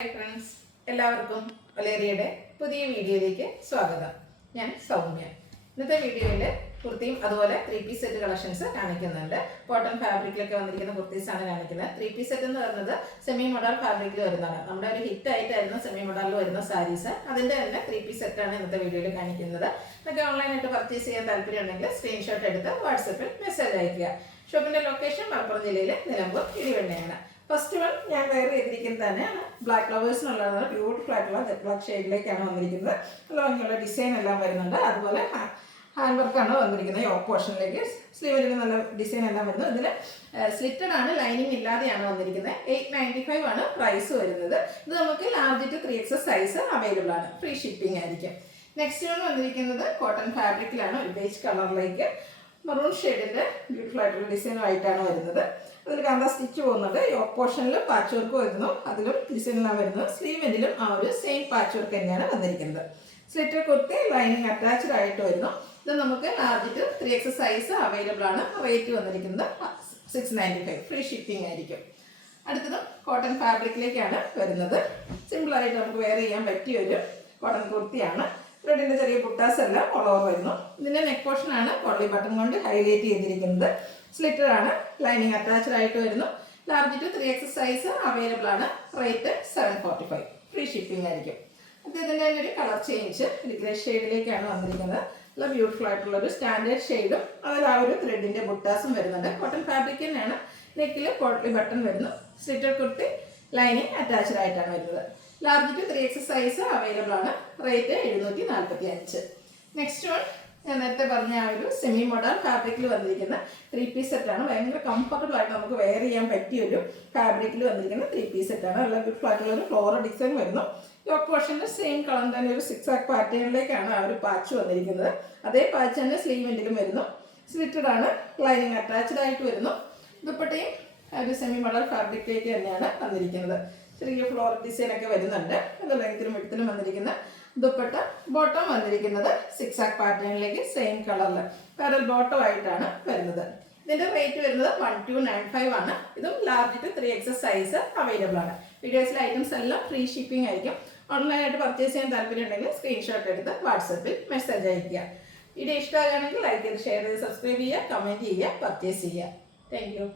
Hi friends, എല്ലാവർക്കും ഒലേറിയയുടെ പുതിയ വീഡിയോയിലേക്ക് സ്വാഗതം. ഞാൻ സൗമ്യ. ഇന്നത്തെ വീഡിയോയിൽ കുർത്തിയും അതുപോലെ 3-piece സെറ്റ് കളക്ഷൻസ് കാണിക്കുന്നുണ്ട്. കോട്ടൺ ഫാബ്രിക്കിലൊക്കെ വന്നിരിക്കുന്ന കുർത്തീസാണ് കാണിക്കുന്നത്. 3-piece സെറ്റ് എന്ന് പറയുന്നത് സെമി മോഡൽ ഫാബ്രിക്കിൽ വരുന്നതാണ്. നമ്മുടെ ഒരു ഹിറ്റ് ആയിട്ടായിരുന്നു സെമി മോഡലിൽ വരുന്ന സാരീസ്. അതിൻ്റെ തന്നെ 3-piece സെറ്റാണ് ഇന്നത്തെ വീഡിയോയിൽ കാണിക്കുന്നത്. ഇതൊക്കെ ഓൺലൈനായിട്ട് പർച്ചേസ് ചെയ്യാൻ താല്പര്യം ഉണ്ടെങ്കിൽ സ്ക്രീൻഷോട്ട് എടുത്ത് വാട്സപ്പിൽ മെസ്സേജ് അയയ്ക്കുക. ഷോപ്പിൻ്റെ ലൊക്കേഷൻ മലപ്പുറം ജില്ലയിലെ നിലമ്പൂർ ഇടിവണ്ണയാണ്. ഫസ്റ്റ് വൺ ഞാൻ വെയർ ചെയ്തിരിക്കുന്നത് തന്നെയാണ് ബ്ലാക്ക് ഫ്ലവേഴ്സിനുള്ളതാണ്. ബ്യൂട്ടിഫുൾ ആയിട്ടുള്ള ബ്ലാക്ക് ഷെയ്ഡിലേക്കാണ് വന്നിരിക്കുന്നത്. നല്ല ഭംഗിയുള്ള ഡിസൈൻ എല്ലാം വരുന്നുണ്ട്. അതുപോലെ ഹാൻഡ് വർക്കാണ് വന്നിരിക്കുന്നത്. യോക്ക് പോർഷനിലേക്ക് സ്ലീവിന് നല്ല ഡിസൈൻ എല്ലാം വരുന്നു. ഇതിൽ സ്ലിറ്റഡ് ആണ്, ലൈനിങ് ഇല്ലാതെയാണ് വന്നിരിക്കുന്നത്. 895 ആണ് പ്രൈസ് വരുന്നത്. ഇത് നമുക്ക് large to 3XS size available ആണ്. ഫ്രീ ഷിപ്പിംഗ് ആയിരിക്കും. നെക്സ്റ്റ് വൺ വന്നിരിക്കുന്നത് കോട്ടൺ ഫാബ്രിക്കിലാണ്. ഒരു ബേജ് കളറിലേക്ക് മെറൂൺ ഷെയ്ഡിൻ്റെ ബ്യൂട്ടിഫുൾ ആയിട്ടുള്ള ഡിസൈനുമായിട്ടാണ് വരുന്നത്. അതിൽ കാന്ത സ്റ്റിച്ച് പോകുന്നുണ്ട്. യോക്ക് പോർഷനിൽ പാച്ച് വർക്ക് വരുന്നു, അതിലും ഡിസൈനെല്ലാം വരുന്നു. സ്ലീവെൻറ്റിലും ആ ഒരു സെയിം പാച്ച് വർക്ക് തന്നെയാണ് വന്നിരിക്കുന്നത്. സ്ലിറ്റർ കുർത്തി ലൈനിങ് അറ്റാച്ച്ഡ് ആയിട്ട് വരുന്നു. ഇത് നമുക്ക് large to 3XS size available ആണ്. റേറ്റ് വന്നിരിക്കുന്നത് 695, ഫ്രീ ഷിപ്പിംഗ് ആയിരിക്കും. അടുത്തത് കോട്ടൺ ഫാബ്രിക്കിലേക്കാണ് വരുന്നത്. സിമ്പിളായിട്ട് നമുക്ക് വെയർ ചെയ്യാൻ പറ്റിയൊരു കോട്ടൺ കുർത്തിയാണ്. ത്രെഡിൻ്റെ ചെറിയ ബുട്ടാസ് എല്ലാം ഓൾ ഓവർ വരുന്നു. ഇതിൻ്റെ നെക്ക് പോർഷൻ ആണ് കോളി ബട്ടൺ കൊണ്ട് ഹൈലൈറ്റ് ചെയ്തിരിക്കുന്നത്. സ്ലിറ്റർ ആണ്, ലൈനിങ് അറ്റാച്ച്ഡ് ആയിട്ട് വരുന്നു. Large to 3XS size available ആണ്. റേറ്റ് 745, ഫ്രീ ഷിപ്പിംഗ് ആയിരിക്കും. ഇതിൻ്റെ തന്നെ ഒരു കളർ ചേഞ്ച് ഗ്രേ ഷെയ്ഡിലേക്കാണ് വന്നിരിക്കുന്നത്. നല്ല ബ്യൂട്ടിഫുൾ ആയിട്ടുള്ള ഒരു സ്റ്റാൻഡേർഡ് ഷെയ്ഡും അതിൽ ആ ഒരു ത്രെഡിൻ്റെ ബുട്ടാസും വരുന്നുണ്ട്. കോട്ടൺ ഫാബ്രിക് തന്നെയാണ്. നെക്കിൽ കോളി ബട്ടൺ വരുന്നു. സ്ലിറ്റർ കുർത്തി ലൈനിങ് അറ്റാച്ച്ഡ് ആയിട്ടാണ് വരുന്നത്. Large to 3XS size available ആണ്. റേറ്റ് 745. നെക്സ്റ്റ് വൺ ഞാൻ നേരത്തെ പറഞ്ഞ ആ ഒരു സെമി മോഡൽ ഫാബ്രിക്കിൽ വന്നിരിക്കുന്ന 3-piece സെറ്റാണ്. ഭയങ്കര കംഫർട്ടബിൾ ആയിട്ട് നമുക്ക് വെയർ ചെയ്യാൻ പറ്റിയൊരു ഫാബ്രിക്കിൽ വന്നിരിക്കുന്ന 3-piece സെറ്റാണ്. നല്ല ബ്യൂട്ടിഫുൾ ആയിട്ടുള്ള ഒരു ഫ്ലോറൽ ഡിസൈൻ വരുന്നു. യോക്ക് പോർഷൻ്റെ സെയിം കളർ തന്നെ ഒരു 6 പാറ്റേണിലേക്കാണ് ആ ഒരു പാച്ച് വന്നിരിക്കുന്നത്. അതേ പാച്ച് തന്നെ സ്ലീവെൻറ്റിലും വരുന്നു. സ്ലിറ്റഡ് ആണ്, ലൈനിങ് അറ്റാച്ച്ഡ് ആയിട്ട് വരുന്നു. ദുപ്പട്ടയും ഒരു സെമി മോഡൽ ഫാബ്രിക്കിലേക്ക് തന്നെയാണ് വന്നിരിക്കുന്നത്. ചെറിയ ഫ്ലോറൽ ഡിസൈൻ ഒക്കെ വരുന്നുണ്ട്. നല്ല ലെങ്ത്തിലും വിഡ്ത്തിലും വന്നിരിക്കുന്ന ദുപ്പട്ട. ബോട്ടം വന്നിരിക്കുന്നത് 6 പാറ്റേണിലേക്ക് സെയിം കളറിൽ പാരൽ ബോട്ടം ആയിട്ടാണ് വരുന്നത്. ഇതിൻ്റെ റേറ്റ് വരുന്നത് 1295 ആണ്. ഇതും large to 3XS size available ആണ്. വീഡിയോസിലെ ഐറ്റംസ് എല്ലാം ഫ്രീ ഷിപ്പിംഗ് ആയിരിക്കും. ഓൺലൈനായിട്ട് പർച്ചേസ് ചെയ്യാൻ താല്പര്യം ഉണ്ടെങ്കിൽ സ്ക്രീൻഷോട്ട് എടുത്ത് വാട്സപ്പിൽ മെസ്സേജ് അയയ്ക്കുക. വീഡിയോ ഇഷ്ടമാകുകയാണെങ്കിൽ ലൈക്ക് ചെയ്ത് ഷെയർ ചെയ്ത് സബ്സ്ക്രൈബ് ചെയ്യുക, കമൻറ്റ് ചെയ്യുക, പർച്ചേസ് ചെയ്യുക. Thank you.